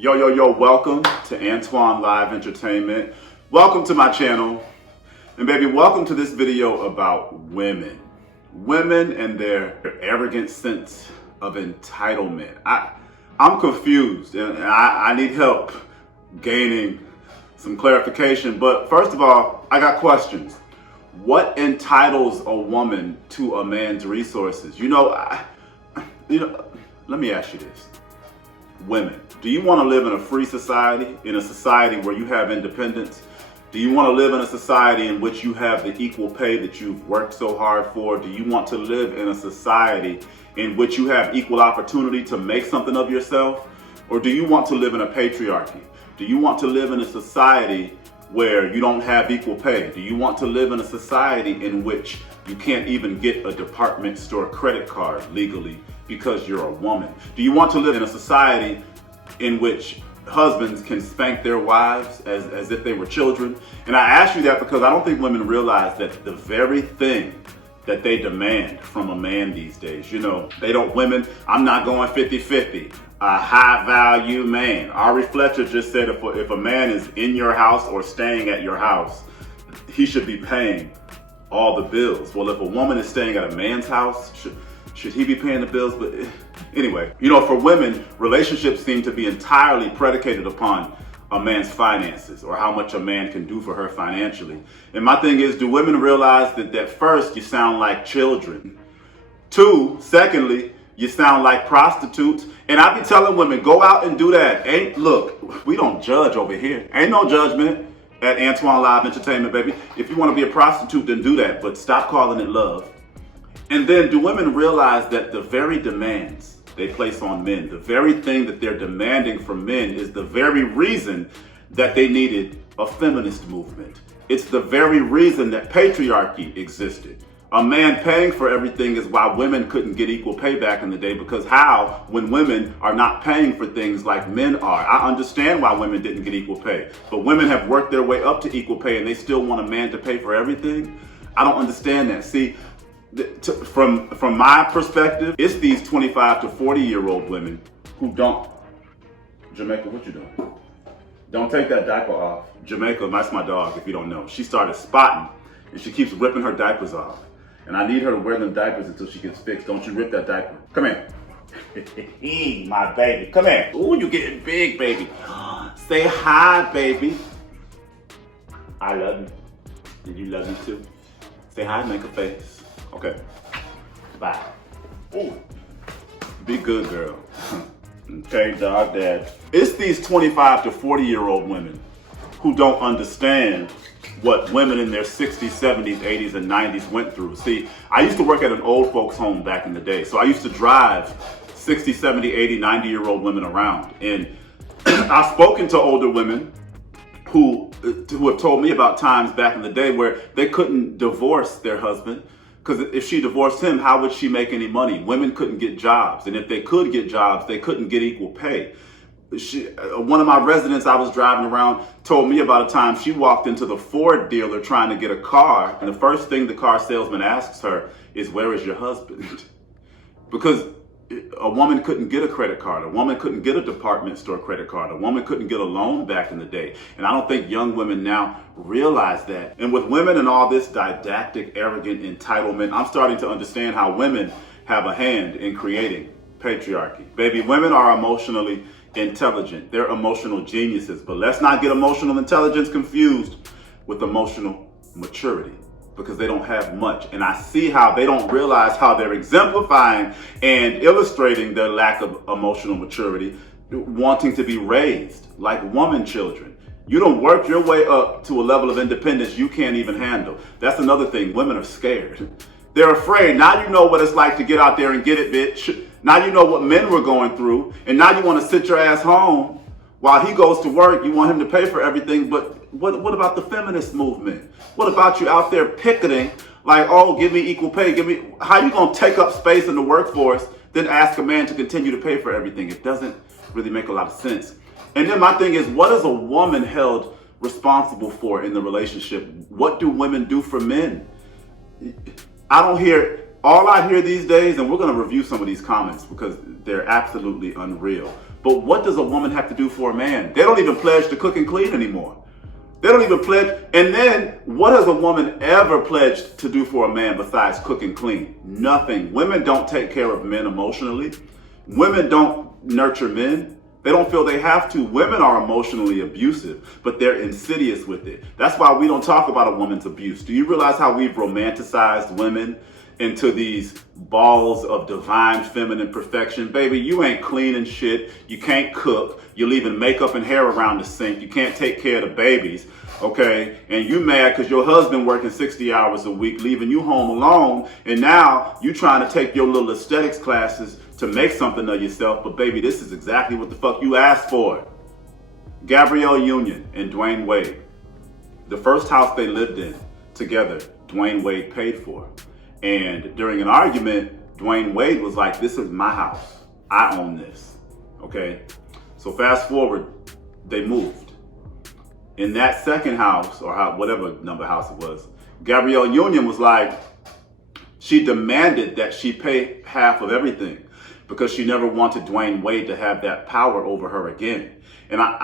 Yo, welcome to Antoine Live Entertainment. Welcome to my channel. And baby, welcome to this video about women. Women and their arrogant sense of entitlement. I'm confused and I need help gaining some clarification. But first of all, I got questions. What entitles a woman to a man's resources? Let me ask you this. Women, do you want to live in a free society, in a society where you have independence? Do you want to live in a society in which you have the equal pay that you've worked so hard for? Do you want to live in a society in which you have equal opportunity to make something of yourself? Or do you want to live in a patriarchy? Do you want to live in a society where you don't have equal pay? Do you want to live in a society in which you can't even get a department store credit card legally because you're a woman? Do you want to live in a society in which husbands can spank their wives as if they were children? And I ask you that because I don't think women realize that the very thing that they demand from a man these days, women, I'm not going 50-50. A high value man. Ari Fletcher just said if a man is in your house or staying at your house, he should be paying all the bills. Well, if a woman is staying at a man's house, should he be paying the bills? But anyway, for women, relationships seem to be entirely predicated upon a man's finances or how much a man can do for her financially. And my thing is, do women realize that first, you sound like children? Secondly, you sound like prostitutes. And I be telling women, go out and do that. Look, we don't judge over here. Ain't no judgment at Antoine Live Entertainment, baby. If you want to be a prostitute, then do that, but stop calling it love. And then do women realize that the very demands they place on men, the very thing that they're demanding from men is the very reason that they needed a feminist movement. It's the very reason that patriarchy existed. A man paying for everything is why women couldn't get equal pay back in the day, because when women are not paying for things like men are? I understand why women didn't get equal pay, but women have worked their way up to equal pay and they still want a man to pay for everything? I don't understand that. See, from my perspective, it's these 25 to 40-year-old women who don't. Jamaica, what you doing? Don't take that diaper off. Jamaica, that's my dog, if you don't know. She started spotting and she keeps ripping her diapers off. And I need her to wear them diapers until she gets fixed. Don't you rip that diaper. Come here. My baby. Come here. Ooh, you're getting big, baby. Say hi, baby. I love you. And you love me too. Say hi, make a face. Okay. Bye. Ooh. Be good, girl. Okay, dog dad. It's these 25 to 40-year-old women who don't understand what women in their 60s, 70s, 80s, and 90s went through. See, I used to work at an old folks home back in the day. So I used to drive 60, 70, 80, 90-year-old women around. And I've spoken to older women who have told me about times back in the day where they couldn't divorce their husband, because if she divorced him, how would she make any money? Women couldn't get jobs. And if they could get jobs, they couldn't get equal pay. One of my residents I was driving around told me about a time she walked into the Ford dealer trying to get a car, and the first thing the car salesman asks her is, "Where is your husband?" Because a woman couldn't get a credit card, a woman couldn't get a department store credit card, a woman couldn't get a loan back in the day. And I don't think young women now realize that. And with women and all this didactic, arrogant entitlement, I'm starting to understand how women have a hand in creating patriarchy. Baby, women are emotionally intelligent. They're emotional geniuses. But let's not get emotional intelligence confused with emotional maturity, because they don't have much. And I see how they don't realize how they're exemplifying and illustrating their lack of emotional maturity, wanting to be raised like woman children. You don't work your way up to a level of independence you can't even handle. That's another thing. Women are scared. They're afraid. Now you know what it's like to get out there and get it, bitch. Now you know what men were going through, and now you want to sit your ass home while he goes to work. You want him to pay for everything, but what about the feminist movement? What about you out there picketing like, oh, give me equal pay? How you gonna take up space in the workforce, then ask a man to continue to pay for everything? It doesn't really make a lot of sense. And then my thing is, what is a woman held responsible for in the relationship? What do women do for men? All I hear these days, and we're going to review some of these comments because they're absolutely unreal. But what does a woman have to do for a man? They don't even pledge to cook and clean anymore. They don't even pledge. And then what has a woman ever pledged to do for a man besides cook and clean? Nothing. Women don't take care of men emotionally. Women don't nurture men. They don't feel they have to. Women are emotionally abusive, but they're insidious with it. That's why we don't talk about a woman's abuse. Do you realize how we've romanticized women into these balls of divine feminine perfection? Baby, you ain't cleaning shit. You can't cook. You're leaving makeup and hair around the sink. You can't take care of the babies, okay? And you mad because your husband working 60 hours a week, leaving you home alone, and now you trying to take your little aesthetics classes to make something of yourself. But baby, this is exactly what the fuck you asked for. Gabrielle Union and Dwayne Wade. The first house they lived in together, Dwayne Wade paid for. And during an argument, Dwayne Wade was like, this is my house. I own this. Okay? So fast forward, they moved. In that second house, or whatever number house it was, Gabrielle Union was like, she demanded that she pay half of everything because she never wanted Dwayne Wade to have that power over her again. And now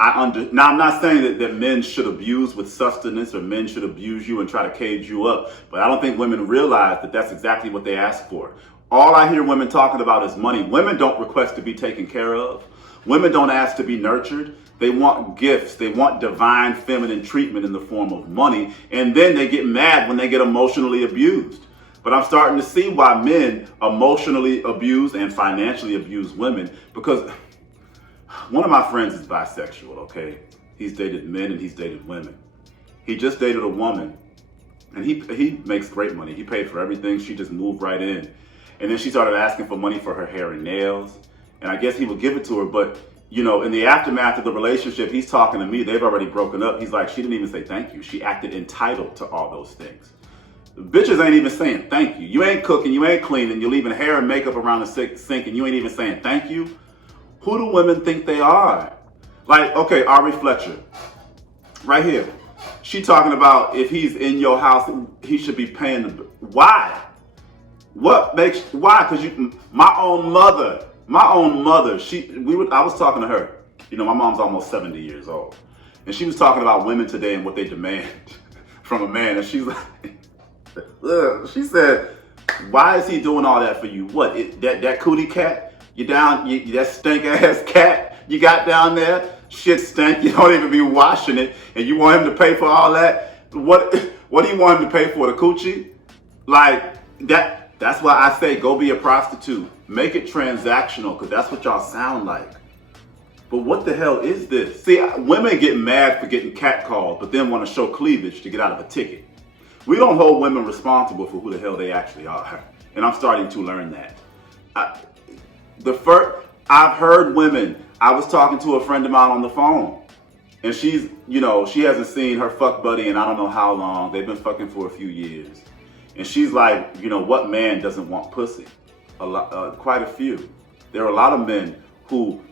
I'm not saying that men should abuse with sustenance or men should abuse you and try to cage you up, but I don't think women realize that that's exactly what they ask for. All I hear women talking about is money. Women don't request to be taken care of. Women don't ask to be nurtured. They want gifts. They want divine feminine treatment in the form of money. And then they get mad when they get emotionally abused. But I'm starting to see why men emotionally abuse and financially abuse women, because one of my friends is bisexual, okay? He's dated men and he's dated women. He just dated a woman and he makes great money. He paid for everything. She just moved right in. And then she started asking for money for her hair and nails. And I guess he would give it to her. But, you know, in the aftermath of the relationship, he's talking to me. They've already broken up. He's like, she didn't even say thank you. She acted entitled to all those things. Bitches ain't even saying thank you. You ain't cooking, you ain't cleaning, you're leaving hair and makeup around the sink and you ain't even saying thank you. Who do women think they are? Like, okay, Ari Fletcher, right here. She talking about if he's in your house, he should be paying the bill. Why? Why? Because my own mother, I was talking to her. You know, my mom's almost 70 years old. And she was talking about women today and what they demand from a man. And she's like, she said, why is he doing all that for you? What, that cootie cat? That stink ass cat you got down there? Shit stink, you don't even be washing it, and you want him to pay for all that? What do you want him to pay for, the coochie? Like, that's why I say go be a prostitute. Make it transactional, because that's what y'all sound like. But what the hell is this? See, women get mad for getting catcalled, but then want to show cleavage to get out of a ticket. We don't hold women responsible for who the hell they actually are. And I'm starting to learn that. I've heard women, I was talking to a friend of mine on the phone, and she's, you know, she hasn't seen her fuck buddy in I don't know how long. They've been fucking for a few years. And she's like, you know, what man doesn't want pussy? Quite a few. There are a lot of men who,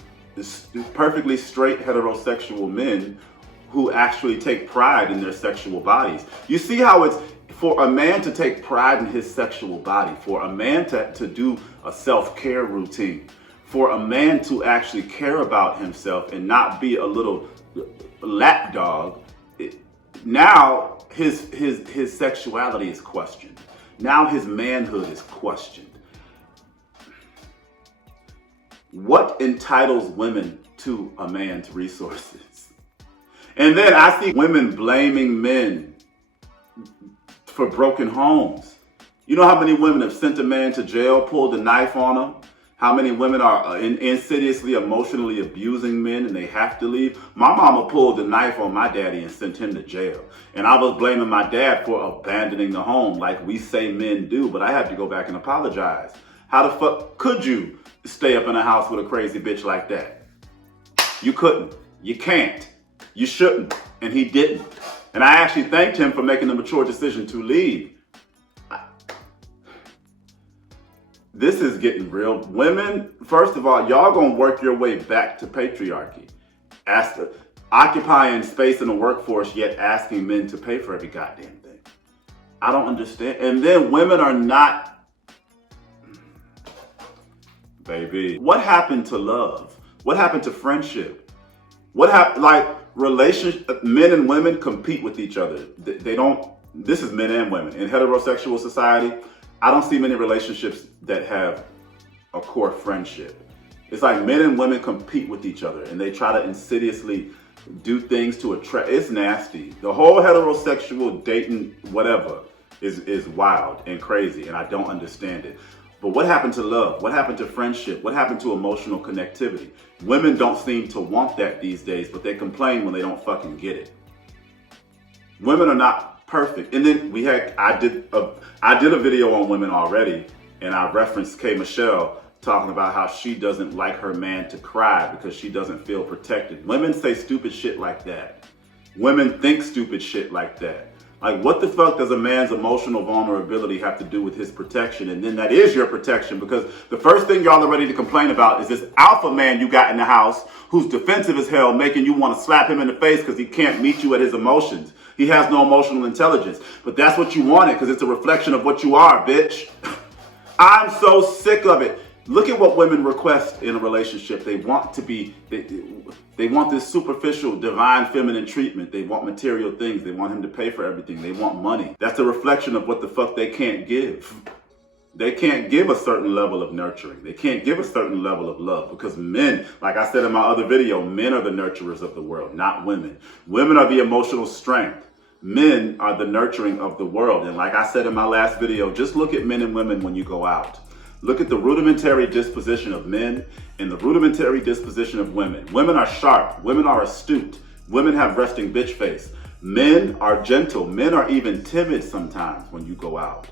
perfectly straight heterosexual men, who actually take pride in their sexual bodies. You see how it's, for a man to take pride in his sexual body, for a man to do a self-care routine, for a man to actually care about himself and not be a little lapdog, now his sexuality is questioned. Now his manhood is questioned. What entitles women to a man's resources? And then I see women blaming men for broken homes. You know how many women have sent a man to jail, pulled a knife on him? How many women are insidiously emotionally abusing men and they have to leave? My mama pulled a knife on my daddy and sent him to jail. And I was blaming my dad for abandoning the home like we say men do, but I had to go back and apologize. How the fuck could you stay up in a house with a crazy bitch like that? You couldn't. You can't. You shouldn't. And he didn't. And I actually thanked him for making the mature decision to leave. This is getting real. Women, first of all, y'all gonna work your way back to patriarchy. Occupying space in the workforce, yet asking men to pay for every goddamn thing. I don't understand. And then women are not, baby. What happened to love? What happened to friendship? What happened, like, relationship, men and women compete with each other. They don't, this is men and women. In heterosexual society, I don't see many relationships that have a core friendship. It's like men and women compete with each other and they try to insidiously do things to attract. It's nasty. The whole heterosexual dating whatever is wild and crazy, and I don't understand it. But what happened to love? What happened to friendship? What happened to emotional connectivity? Women don't seem to want that these days, but they complain when they don't fucking get it. Women are not perfect. And then I did a video on women already, and I referenced K. Michelle talking about how she doesn't like her man to cry because she doesn't feel protected. Women say stupid shit like that. Women think stupid shit like that. Like, what the fuck does a man's emotional vulnerability have to do with his protection? And then that is your protection, because the first thing y'all are ready to complain about is this alpha man you got in the house who's defensive as hell, making you want to slap him in the face because he can't meet you at his emotions. He has no emotional intelligence. But that's what you wanted because it's a reflection of what you are, bitch. I'm so sick of it. Look at what women request in a relationship. They want to be, they want this superficial, divine feminine treatment. They want material things. They want him to pay for everything. They want money. That's a reflection of what the fuck they can't give. They can't give a certain level of nurturing. They can't give a certain level of love, because men, like I said in my other video, men are the nurturers of the world, not women. Women are the emotional strength. Men are the nurturing of the world. And like I said in my last video, just look at men and women when you go out. Look at the rudimentary disposition of men and the rudimentary disposition of women. Women are sharp. Women are astute. Women have resting bitch face. Men are gentle. Men are even timid sometimes when you go out.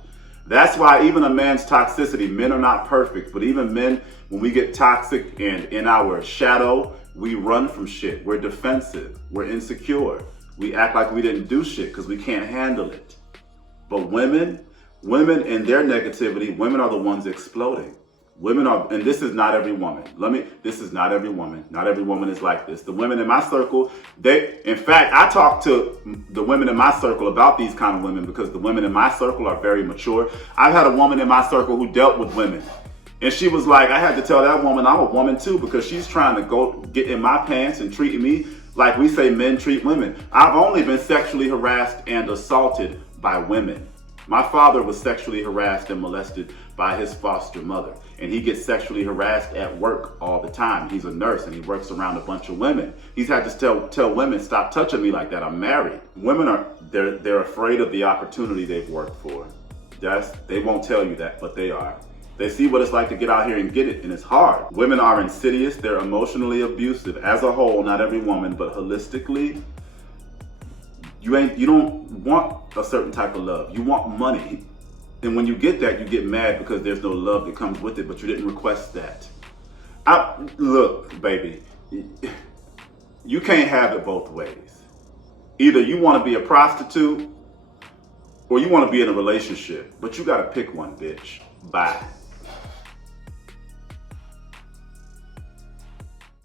That's why even a man's toxicity, men are not perfect, but even men, when we get toxic and in our shadow, we run from shit. We're defensive. We're insecure. We act like we didn't do shit because we can't handle it. But women in their negativity, women are the ones exploding. Women are, and this is not every woman. This is not every woman. Not every woman is like this. The women in my circle, in fact, I talk to the women in my circle about these kind of women because the women in my circle are very mature. I've had a woman in my circle who dealt with women. And she was like, I had to tell that woman I'm a woman too, because she's trying to go get in my pants and treating me like we say men treat women. I've only been sexually harassed and assaulted by women. My father was sexually harassed and molested by his foster mother, and he gets sexually harassed at work all the time. He's a nurse and he works around a bunch of women. He's had to tell women, stop touching me like that, I'm married. Women they're afraid of the opportunity they've worked for. They won't tell you that, but they are. They see what it's like to get out here and get it, and it's hard. Women are insidious, they're emotionally abusive. As a whole, not every woman, but holistically, you don't want a certain type of love. You want money. And when you get that, you get mad because there's no love that comes with it, but you didn't request that. Look, baby, you can't have it both ways. Either you want to be a prostitute or you want to be in a relationship, but you got to pick one, bitch. Bye.